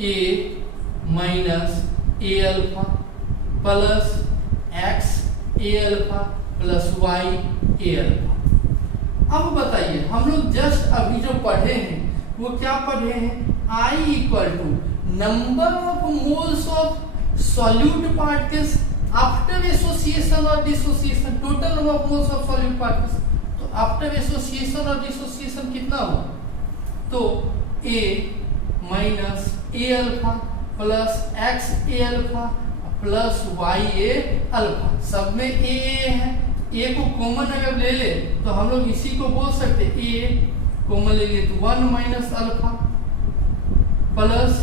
ए minus A alpha plus X A alpha plus Y A alpha. अब बताइए, हम लोग जस्ट अभी जो पढ़े हैं वो क्या पढ़े हैं, I equal to number of moles of solute particles after association और dissociation, total number of moles of solute particles. तो आफ्टर एसोसिएशन और डिसोसिएशन कितना हुआ, तो A minus A alpha plus X A alpha plus Y A alpha, सब में ए है। ए को कॉमन अगर ले ले तो हम लोग इसी को बोल सकते हैं, ए कॉमन ले लिए तो 1 minus alpha plus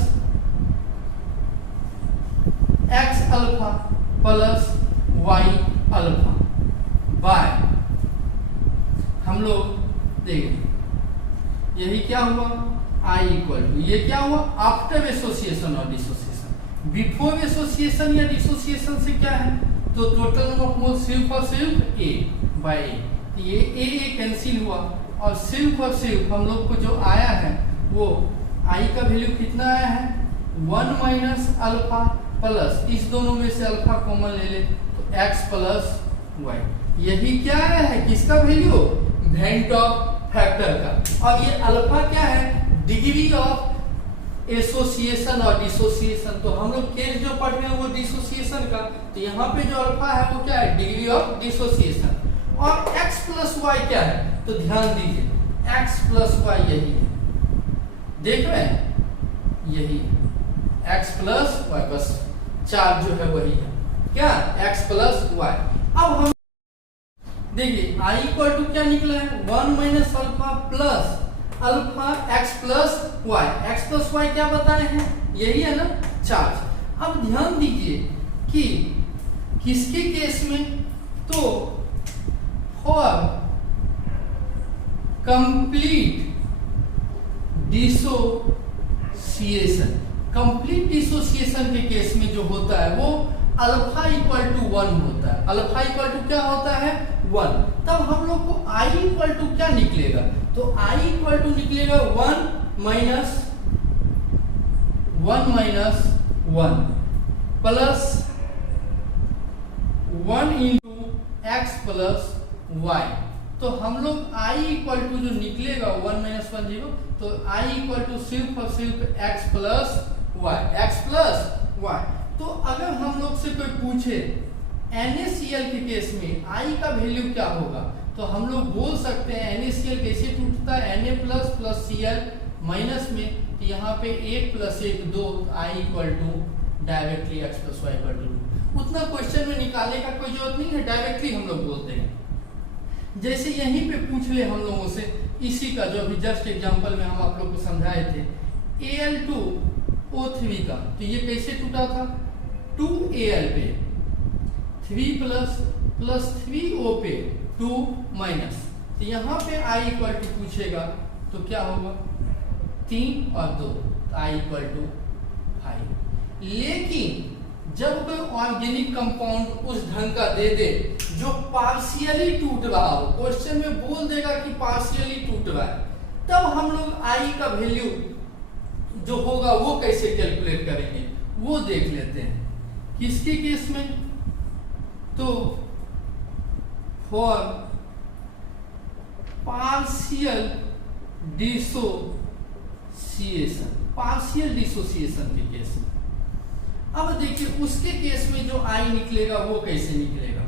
x alpha plus y alpha by, हम लोग देखिए यही क्या हुआ, I इक्वल टू, ये क्या हुआ आफ्टर एसोसिएशन और डिसोसिएशन। बिफोर एसोसिएशन या डिसोसिएशन से क्या है, तो टोटल नंबर ऑफ मोल्स सिर्फ और सिर्फ A बाय A, ये A कैंसिल हुआ और सिर्फ हम लोग को जो आया है वो I का वैल्यू कितना आया है, 1 माइनस अल्फा प्लस, इस दोनों में से अल्फा कॉमन ले ले तो x प्लस वाई। यही क्या आया है, किसका वैल्यू, वेंट ऑफ फैक्टर का। और ये अल्फा क्या है, डिग्री ऑफ एसोसिएशन और डिसोसिएशन। तो हम लोग केस जो पढ़ रहे हैं वो डिसोसिएशन का, तो यहाँ पे जो अल्फा है वो क्या है, डिग्री ऑफ डिसोसिएशन। और x प्लस वाई क्या है, तो ध्यान दीजिए x प्लस वाई यही है, देख रहे हैं यही x प्लस वाई, बस चार जो है वही है क्या, x प्लस वाई। अब हम देखिए I इक्वल टू क्या निकला है, 1 minus alpha plus alpha x plus y, x plus y क्या बताए हैं, यही है ना चार्ज। अब ध्यान दीजिए कि किसके केस में, तो for complete dissociation, complete dissociation के केस में जो होता है वो अल्फा इक्वल टू 1 होता है। अल्फा इक्वल टू क्या होता है, 1। तब हम लोग को I इक्वल टू क्या निकलेगा, तो I इक्वल टू निकलेगा 1 minus 1 plus 1 into x plus y. तो हम लोग I इक्वल टू जो निकलेगा 1 माइनस 1 0, तो I इक्वल टू सिर्फ और सिर्फ x प्लस वाई। तो अगर हम लोग से कोई पूछे NaCl के केस में I का वैल्यू क्या होगा, तो हम लोग बोल सकते हैं NaCl कैसे टूटता है, Na plus plus Cl minus में, तो यहाँ पे 1 plus 1 2, I equal to directly x plus y equal to. उतना क्वेश्चन में निकालने का कोई जरूरत नहीं है, डायरेक्टली हम लोग बोलते हैं। जैसे यहीं पे पूछ ले हम लोगों से इसी का जो अभी जस्ट एग्जांपल में हम आप लोग को समझाए थे, Al2O3 का, तो ये कैसे टूटा था, 2Al पे 3 प्लस 3O पे 2 माइनस, तो यहाँ पे I इक्वल टू पूछेगा तो क्या होगा, 3 और 2, तो I इक्वल टू 5। लेकिन जब कोई ऑर्गेनिक कंपाउंड उस ढंग का दे दे जो पार्शियली टूट रहा हो, क्वेश्चन में बोल देगा कि पार्शियली टूट रहा है, तब हम लोग I का वैल्यू जो होगा वो कैसे कैलकुलेट करेंगे वो देख लेते हैं। किसके केस में, तो फॉर पार्शियल डिसोसिएशन के केस में। अब देखिए उसके केस में जो I निकलेगा वो कैसे निकलेगा,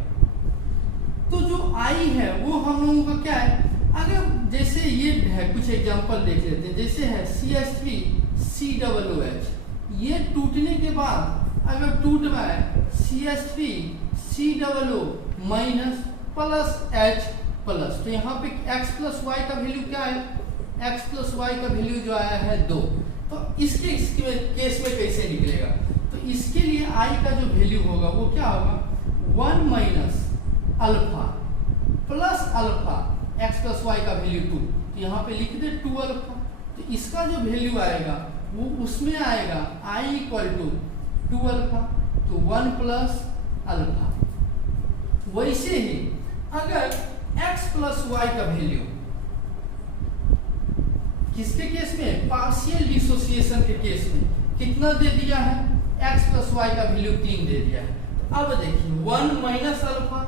तो जो I है वो हम लोगों का क्या है, अगर जैसे ये है कुछ एग्जांपल देख लेते हैं, जैसे है CH3COOH, ये टूटने के बाद अगर टूट रहा है CH3COO minus plus H plus, तो यहाँ पे x प्लस वाई का वैल्यू क्या है, x प्लस वाई का वैल्यू जो आया है 2। तो इसके केस में कैसे निकलेगा, तो इसके लिए I का जो वैल्यू होगा वो क्या होगा, 1 minus alpha plus alpha x plus y का वैल्यू 2, तो यहाँ पे लिख दे 2 अल्फा। तो इसका जो वैल्यू आएगा वो उसमें आएगा I इक्वल टू 2 अल्फा, तो 1 प्लस अल्फा वैसे ही अगर x प्लस वाई का वैल्यू किसके केस में, पार्शियल डिसोसिएशन के केस में कितना दे दिया है, x प्लस वाई का वैल्यू 3 दे दिया है। तो अब देखिए 1 minus alpha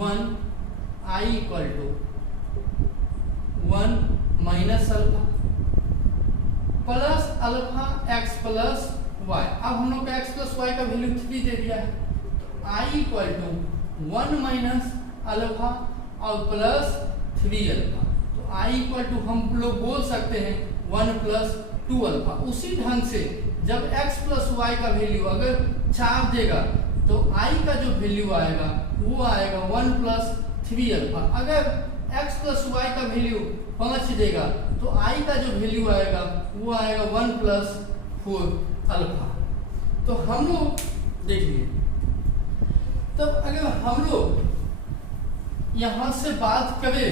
1 i equal to 1 minus alpha plus alpha x plus y. अब हम लोग का x प्लस वाई का वैल्यू 3 दे दिया है, तो i equal to 1 minus alpha और प्लस 3 अल्फा। तो i इक्वल टू हम लोग बोल सकते हैं 1 प्लस 2 अल्फा। उसी ढंग से जब x प्लस वाई का वैल्यू अगर 4 देगा तो i का जो वैल्यू आएगा वो आएगा 1 प्लस 3 अल्फा। अगर x प्लस वाई का वैल्यू 5 देगा तो i का जो वैल्यू आएगा वो आएगा 1 प्लस 4 अल्फा। तो हम लोग देखिए, तब अगर हम लोग यहां से बात करें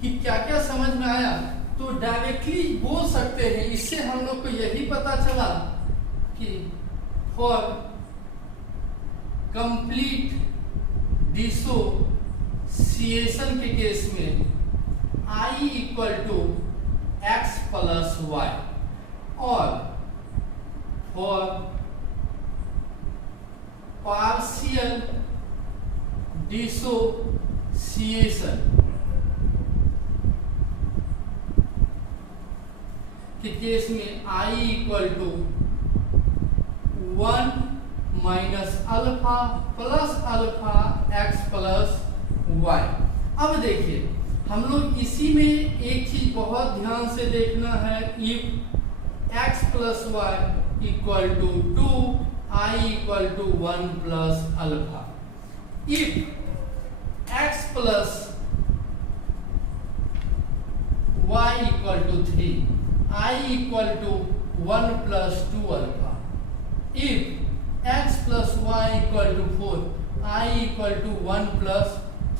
कि क्या क्या समझ में आया, तो डायरेक्टली बोल सकते हैं, इससे हम लोग को यही पता चला कि फॉर कंप्लीट डिसोसिएशन के केस में i equal to x plus y और फॉर पार्शियल डिसोसिएशन के केस में i equal to 1 minus alpha plus alpha x plus y. अब देखिए हम लोग इसी में एक चीज बहुत ध्यान से देखना है, if x plus y equal to 2 i equal to 1 plus alpha, if x plus y equal to 3 i equal to 1 plus 2 alpha, if x plus y equal to 4 i equal to 1 plus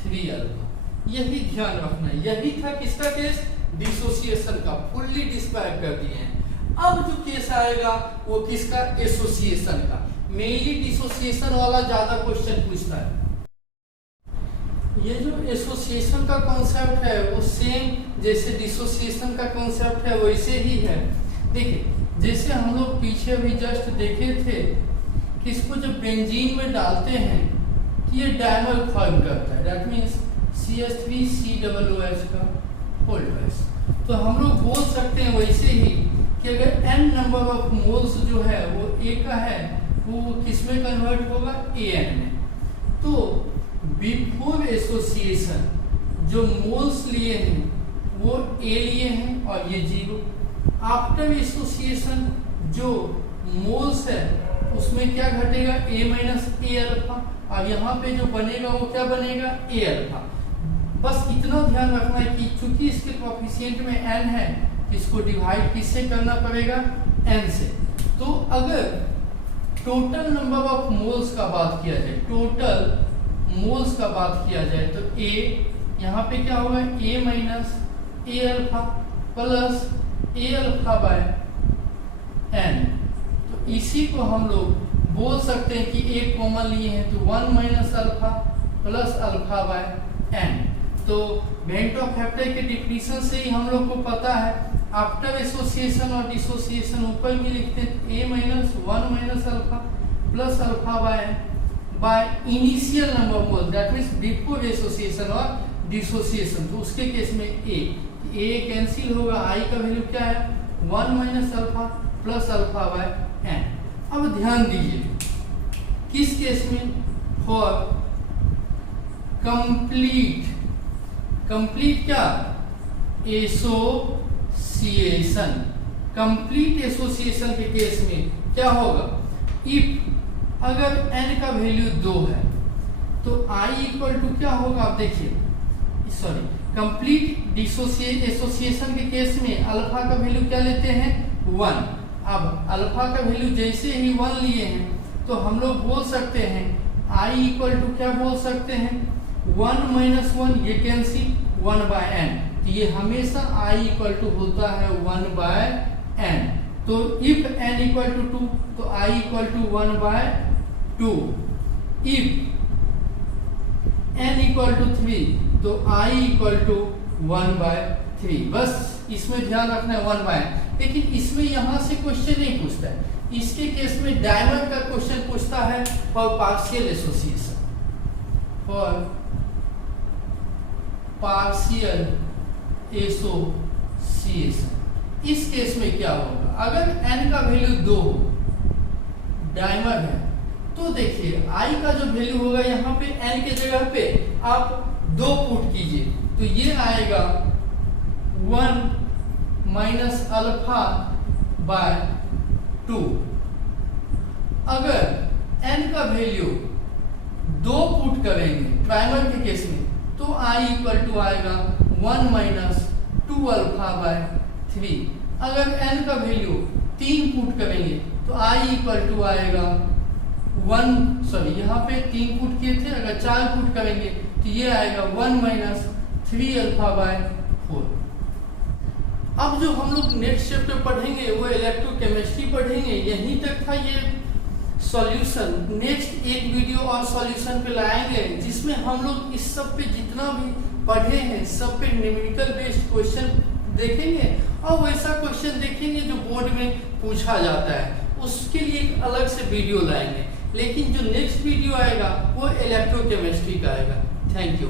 3 alpha। यही ध्यान रखना है। यही था किसका case, dissociation का, fully describe कर दिए हैं। अब जो केस आएगा वो किसका, एसोसिएशन का। मेनली डिसोसिएशन वाला ज्यादा क्वेश्चन पूछता है। ये जो एसोसिएशन का कॉन्सेप्ट है वो सेम जैसे डिसोसिएशन का कॉन्सेप्ट है वैसे ही है। देखिए जैसे हम लोग पीछे अभी जस्ट देखे थे कि इसको जब बेंजीन में डालते हैं तो ये डायमर फॉर्म करता है, दैट मीन्स CH3COOH का होल ट्वाइस। तो हम लोग बोल सकते हैं वैसे ही कि अगर n नंबर ऑफ मोल्स जो है वो A का है वो किस में कन्वर्ट होगा, AN में। तो बिफोर एसोसिएशन जो मोल्स लिए हैं वो A लिए हैं और ये 0। आफ्टर एसोसिएशन जो मोल्स है उसमें क्या घटेगा, A माइनस A अल्फा, और यहाँ पे जो बनेगा वो क्या बनेगा, A अल्फा। बस इतना ध्यान रखना है कि चूंकि इसके कोएफिशिएंट में n है इसको डिवाइड किससे करना पड़ेगा, n से। तो अगर टोटल नंबर ऑफ मोल्स का बात किया जाए, टोटल मोल्स का बात किया जाए तो A यहाँ पे क्या होगा, A minus A alpha plus A alpha by n। तो इसी को हम लोग बोल सकते हैं कि A कॉमन लिए हैं तो 1 minus alpha plus alpha by n। तो वेंट ऑफ फैक्टर के डिफिनीशन से ही हम लोग को पता है, आफ्टर एसोसिएशन और डिसोसिएशन ऊपर में लिखते हैं A minus 1 minus alpha plus alpha by initial number mole, that means before association और डिसोसिएशन। तो उसके केस में A कैंसिल होगा, I का वैल्यू क्या है 1 minus alpha plus alpha by n। अब ध्यान दीजिए किस केस में, फॉर कंप्लीट क्या, एसोसिएशन। कंप्लीट एसोसिएशन के केस में क्या होगा, इफ अगर n का वैल्यू 2 है तो I इक्वल टू क्या होगा, आप देखिए, सॉरी, कंप्लीट एसोसिएशन के केस में अल्फा का वैल्यू क्या लेते हैं 1। अब अल्फा का वैल्यू जैसे ही 1 लिए हैं तो हम लोग बोल सकते हैं I इक्वल टू क्या बोल सकते हैं 1 माइनस 1, ये कैंसिल 1 बाय n। तो ये हमेशा I इक्वल टू होता है 1 बाय n। तो इफ n इक्वल टू 2 तो I equal to 1 by 2। If n equal to 3 तो I इक्वल टू 1/3। बस इसमें ध्यान रखना है 1/, लेकिन इसमें यहाँ से क्वेश्चन नहीं पूछता है। इसके केस में डायमंड का क्वेश्चन पूछता है for partial association, for partial association. इस केस में क्या होगा, अगर n का वैल्यू 2 डायमंड है तो देखिए I का जो वैल्यू होगा यहाँ पे n के जगह पे आप 2 पुट कीजिए तो ये आएगा 1 माइनस अल्फा बाय 2। अगर n का वैल्यू 2 पुट करेंगे प्राइमर के केस में तो I इक्वल टू आएगा 1 माइनस 2 अल्फा बाय 3। अगर n का वैल्यू 3 पुट करेंगे तो I इक्वल टू आएगा यहाँ पे 3 पुट किए थे, अगर 4 पुट करेंगे तो ये आएगा 1 माइनस 3 अल्फा बाय 4। अब जो हम लोग नेक्स्ट चैप्टर पढ़ेंगे वो इलेक्ट्रोकेमिस्ट्री पढ़ेंगे। यहीं तक था ये सॉल्यूशन। नेक्स्ट एक वीडियो और सॉल्यूशन पे लाएंगे जिसमें हम लोग इस सब पे जितना भी पढ़े हैं सब पे न्यूमेरिकल बेस्ड क्वेश्चन देखेंगे और वैसा क्वेश्चन देखेंगे जो बोर्ड में पूछा जाता है। उसके लिए एक अलग से वीडियो लाएंगे, लेकिन जो नेक्स्ट वीडियो आएगा वो इलेक्ट्रोकेमिस्ट्री का आएगा। Thank you.